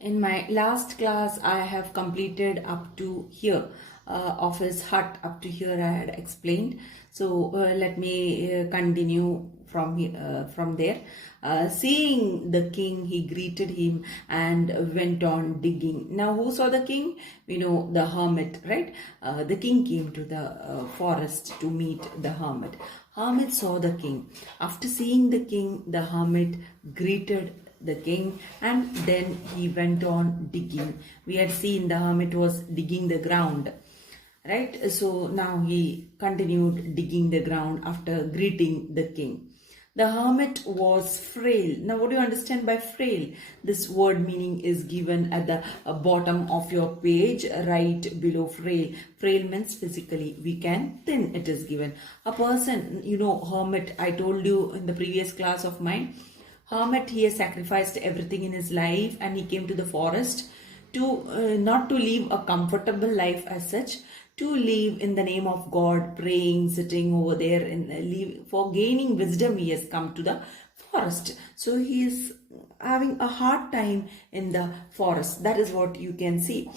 In my last class, I have completed up to here of his hut. Up to here, I had explained. So let me continue from there. Seeing the king, he greeted him and went on digging. Now, who saw the king? We know the hermit, right? The king came to the forest to meet the hermit. Hermit saw the king. After seeing the king, the hermit greeted the king and then he went on digging. We had seen the hermit was digging the ground, right? So now he continued digging the ground after greeting the king. The hermit was frail. Now, what do you understand by frail? This word meaning is given at the bottom of your page, right below frail. Frail means physically weak and thin, it is given. A person, hermit, I told you in the previous class of mine, hermit, he has sacrificed everything in his life and he came to the forest to not to live a comfortable life as such, to live in the name of God, praying, sitting over there and for gaining wisdom. He has come to the forest. So he is having a hard time in the forest. That is what you can see.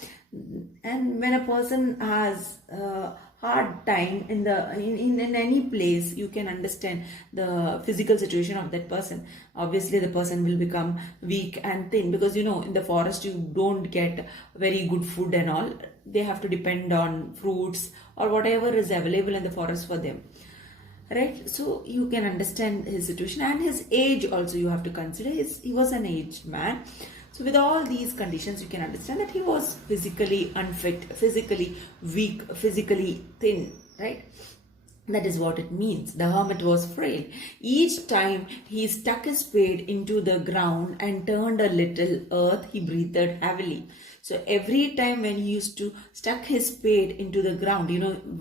And when a person has hard time in any place, you can understand the physical situation of that person. Obviously the person will become weak and thin, because in the forest you don't get very good food and all. They have to depend on fruits or whatever is available in the forest for them, right? So you can understand his situation and his age also. You have to consider he was an aged man. So with all these conditions, you can understand that he was physically unfit, physically weak, physically thin, right? That is what it means. The hermit was frail. Each time he stuck his spade into the ground and turned a little earth, he breathed heavily. So every time when he used to stuck his spade into the ground,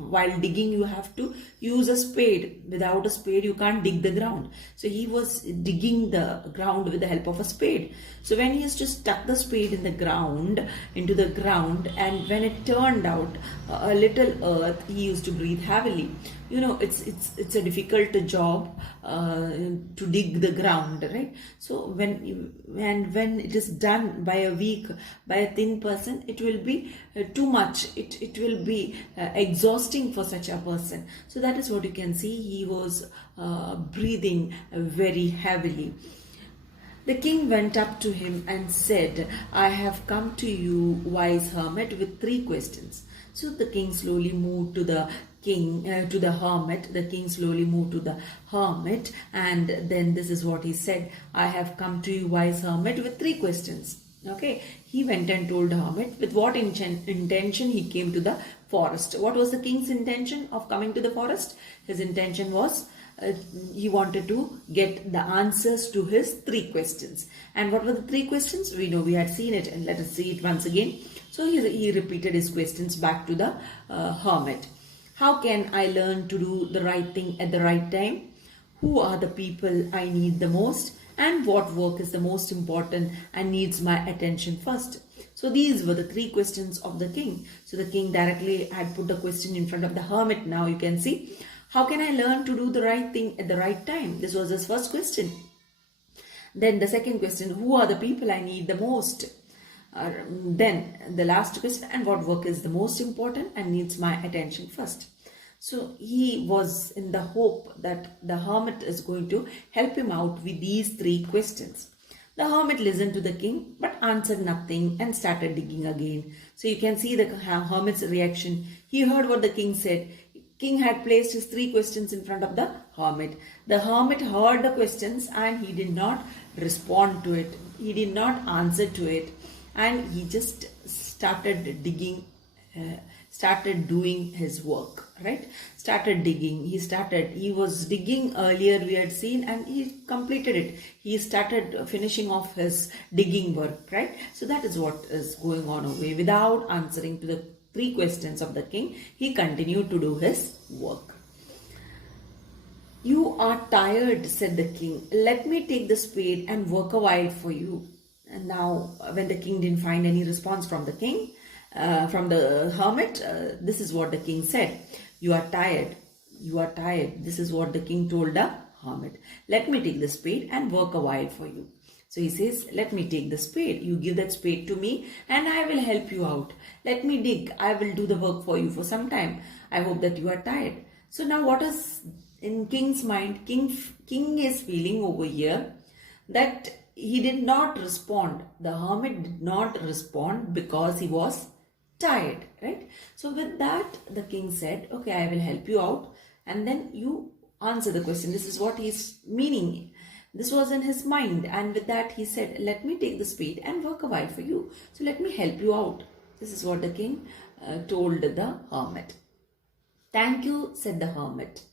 while digging you have to use a spade. Without a spade you can't dig the ground. So he was digging the ground with the help of a spade. So when he used to stuck the spade in the ground, into the ground, and when it turned out a little earth, he used to breathe heavily. It's a difficult job to dig the ground, right? So when it is done by a weak, by a thin person, it will be too much. It will be exhausting for such a person. So that is what you can see. He was breathing very heavily. The king went up to him and said, "I have come to you, wise hermit, with 3 questions." So the king slowly moved to the hermit. The king slowly moved to the hermit, and then this is what he said: "I have come to you, wise hermit, with 3 questions." Okay, he went and told the hermit with what intention he came to the forest. What was the king's intention of coming to the forest? His intention was he wanted to get the answers to his 3 questions. And what were the 3 questions? We know, we had seen it, and let us see it once again. So he repeated his questions back to the hermit. How can I learn to do the right thing at the right time? Who are the people I need the most? And what work is the most important and needs my attention first? So these were the 3 questions of the king. So the king directly had put the question in front of the hermit. Now you can see, how can I learn to do the right thing at the right time? This was his first question. Then the second question, who are the people I need the most? Then the last question, and what work is the most important and needs my attention first? So he was in the hope that the hermit is going to help him out with these 3 questions. The hermit listened to the king but answered nothing and started digging again. So you can see the hermit's reaction. He heard what the king said. King had placed his 3 questions in front of the hermit. The hermit heard the questions and he did not respond to it. He did not answer to it. And he just started digging, started doing his work, right? Started digging. He was digging earlier, we had seen, and he completed it. He started finishing off his digging work, right? So that is what is going on away. Without answering to the 3 questions of the king, he continued to do his work. "You are tired," said the king. "Let me take the spade and work a while for you." And now, when the king didn't find any response from the king, from the hermit, this is what the king said: "You are tired. You are tired." This is what the king told the hermit. "Let me take the spade and work a while for you." So he says, let me take the spade. You give that spade to me and I will help you out. Let me dig. I will do the work for you for some time. I hope that you are tired. So now what is in king's mind? King is feeling over here that he did not respond. The hermit did not respond because he was tired, right? So with that, the king said, okay, I will help you out. And then you answer the question. This is what he's meaning. This was in his mind. And with that, he said, let me take the spade and work a while for you. So let me help you out. This is what the king told the hermit. Thank you, said the hermit.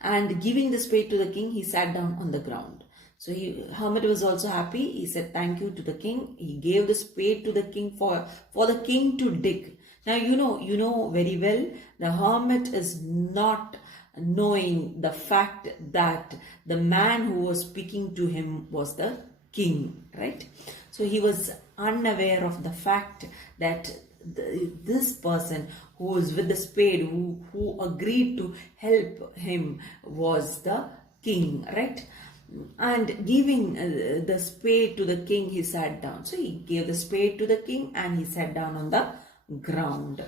And giving the spade to the king, he sat down on the ground. So hermit was also happy. He said thank you to the king. He gave the spade to the king for the king to dig. Now you know very well the hermit is not knowing the fact that the man who was speaking to him was the king, right? So he was unaware of the fact that this person who was with the spade, who agreed to help him, was the king, right? And giving the spade to the king, he sat down. So he gave the spade to the king and he sat down on the ground.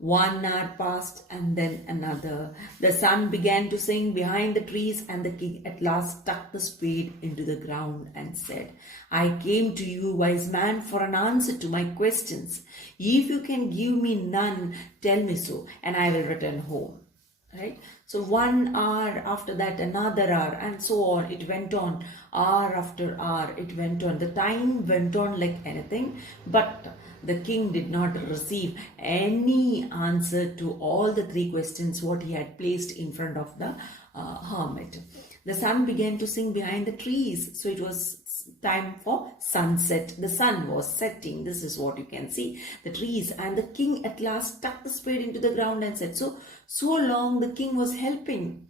1 hour passed and then another. The sun began to sink behind the trees and the king at last stuck the spade into the ground and said, I came to you, wise man, for an answer to my questions. If you can give me none, tell me so, and I will return home. Right? So 1 hour, after that another hour, and so on. It went on, hour after hour, it went on. The time went on like anything, but the king did not receive any answer to all the 3 questions what he had placed in front of the hermit. The sun began to sink behind the trees, so it was time for sunset. The sun was setting. This is what you can see, the trees. And the king at last stuck the spade into the ground and said, so long the king was helping.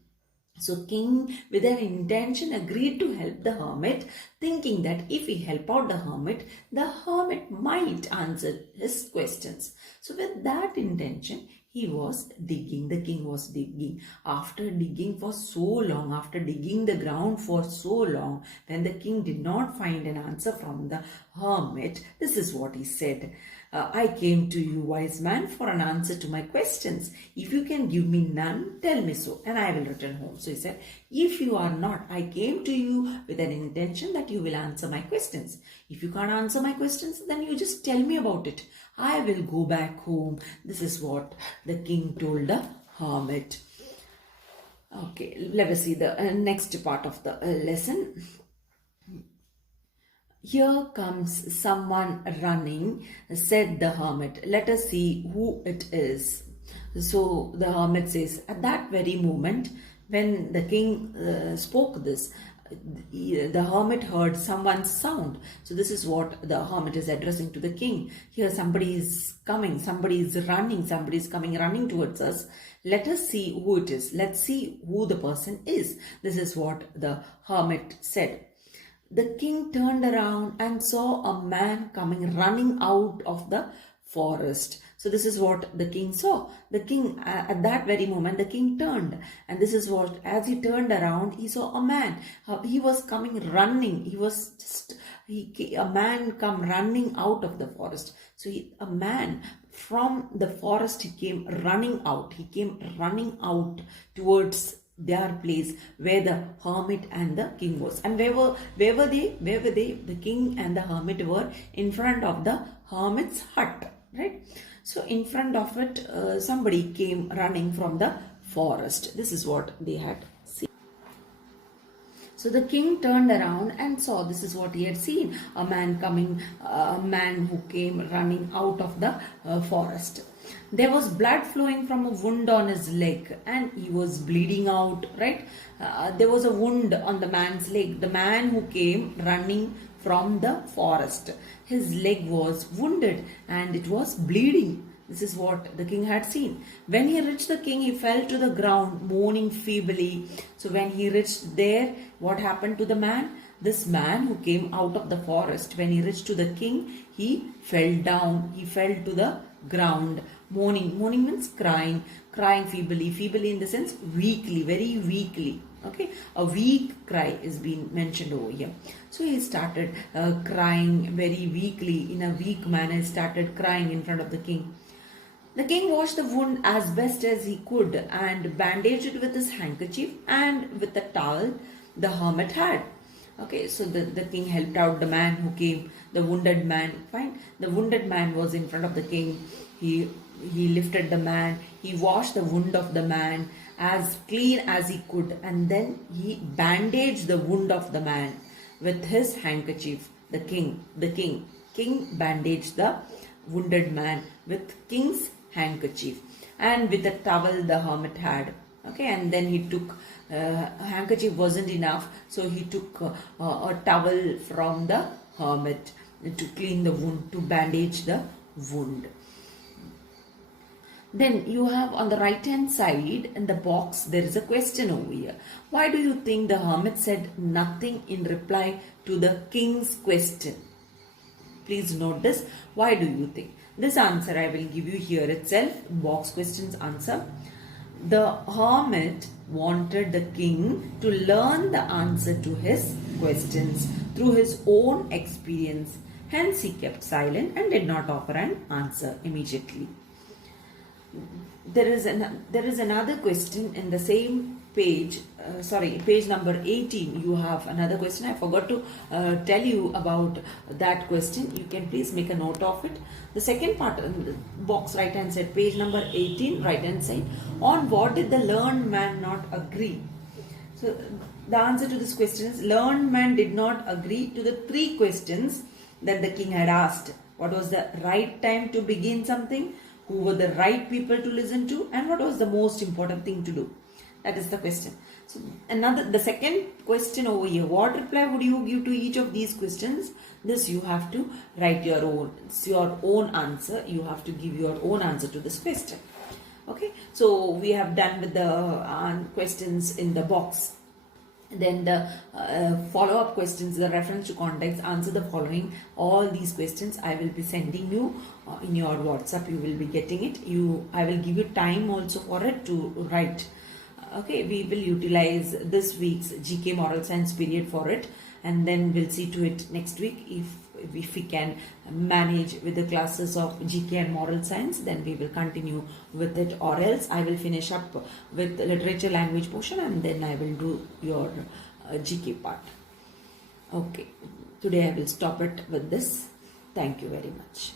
So king, with an intention, agreed to help the hermit, thinking that if he help out the hermit might answer his questions. So with that intention, he was digging. The king was digging. After digging for so long, after digging the ground for so long, when the king did not find an answer from the hermit, this is what he said. I came to you, wise man, for an answer to my questions. If you can give me none, tell me so, and I will return home. So he said, if you are not, I came to you with an intention that you will answer my questions. If you can't answer my questions, then you just tell me about it. I will go back home. This is what the king told the hermit. Okay, let us see the next part of the lesson. Here comes someone running, said the hermit. Let us see who it is. So the hermit says, at that very moment, when the king spoke this, the hermit heard someone's sound. So this is what the hermit is addressing to the king. Here somebody is coming, somebody is running, somebody is coming running towards us. Let us see who it is. Let's see who the person is. This is what the hermit said. The king turned around and saw a man coming running out of the forest. So this is what the king saw. The king, at that very moment, the king turned. And this is what, as he turned around, he saw a man. He was coming running. He was just, a man come running out of the forest. So a man from the forest, he came running out. He came running out towards their place where the hermit and the king was. And where were they? The king and the hermit were in front of the hermit's hut, right? So in front of it, somebody came running from the forest. This is what they had seen. So the king turned around and saw, this is what he had seen, a man coming, a man who came running out of the forest. There was blood flowing from a wound on his leg and he was bleeding out, right? There was a wound on the man's leg. The man who came running from the forest, his leg was wounded and it was bleeding. This is what the king had seen. When he reached the king, he fell to the ground, moaning feebly. So when he reached there, what happened to the man? This man who came out of the forest, when he reached to the king, he fell down. He fell to the ground, moaning. Moaning means crying feebly. Feebly in the sense weakly, very weakly. Okay, a weak cry is being mentioned over here. So he started crying very weakly, in a weak manner, started crying in front of the king. The king washed the wound as best as he could and bandaged it with his handkerchief and with the towel the hermit had. Okay, so the king helped out the man who came, the wounded man. Fine, the wounded man was in front of the king. He lifted the man, he washed the wound of the man as clean as he could, and then he bandaged the wound of the man with his handkerchief. King bandaged the wounded man with king's handkerchief and with a towel the hermit had. Okay, and then he took handkerchief wasn't enough, so he took a towel from the hermit to clean the wound, to bandage the wound. Then you have on the right hand side in the box, there is a question over here. Why do you think the hermit said nothing in reply to the king's question? Please note this. Why do you think? This answer I will give you here itself. Box questions answer. The hermit wanted the king to learn the answer to his questions through his own experience. Hence he kept silent and did not offer an answer immediately. There is another question in the same page, page number 18. You have another question. I forgot to tell you about that question. You can please make a note of it. The second part in the box right hand side, page number 18, right hand side. On what did the learned man not agree? So the answer to this question is, learned man did not agree to the 3 questions that the king had asked. What was the right time to begin something? Who were the right people to listen to, and what was the most important thing to do? That is the question. So the second question over here, what reply would you give to each of these questions? This you have to write your own. It's your own answer. You have to give your own answer to this question. Okay, so we have done with the questions in the box. Then the follow-up questions, the reference to context, answer the following. All these questions I will be sending you in your WhatsApp. You will be getting it. I will give you time also for it to write. Okay, we will utilize this week's GK Moral Science period for it, and then we'll see to it next week if we can manage with the classes of GK and Moral Science, then we will continue with it, or else I will finish up with the literature language portion and then I will do your GK part. Okay, today I will stop it with this. Thank you very much.